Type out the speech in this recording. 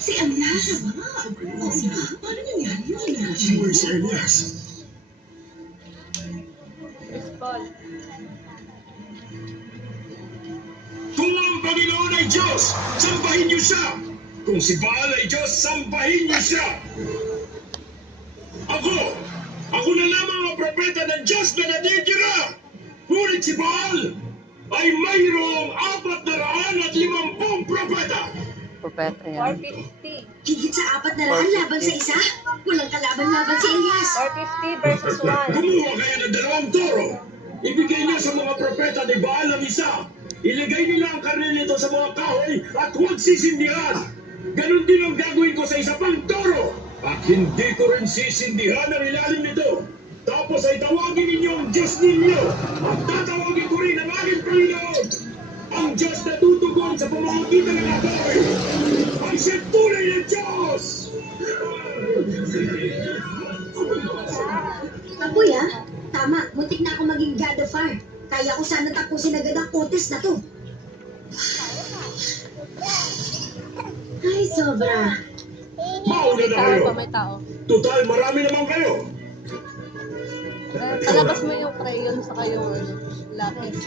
Si Elias ba? Oo nga. Paano nangyari yun? Sino si Elias? Chris Paul. Kung ang Panginoon ay Diyos, sambahin niyo siya! Kung si Baal ay Diyos, sambahin niyo siya! Ako na lamang ang propeta ng Diyos na natitira! Ngunit si Baal ay mayroong 450 propeta! Propeta yan. 450. Higit sa 400 laban sa isa? Walang kalaban-laban si Elias. 450 versus 1. Kumuha kayo ng 2 toro. Ibigay niya sa mga propeta ni Baal ang isa. Ilagay nila ang karne nito sa mga kahoy at huwag sisindihan. Ganon din ang gagawin ko sa isa pang toro. At hindi ko rin sisindihan ang ilalim nito. Tapos ay tawagin ninyo ang Diyos ninyo. At tatawagin ko rin ang aking Panginoon. Ang Diyos na tutugon sa pamamagitan ng apoy. Ay siya tunay na Diyos! Apoy ha? Tama, muntik na ako maging God of Fire. Kaya ko sana tapusin agad ang contest na to. Ay, sobra. Mauna na Tao kayo. pa, may tao. Total, marami naman kayo. Palabas mo yung crayon sa yung lapis.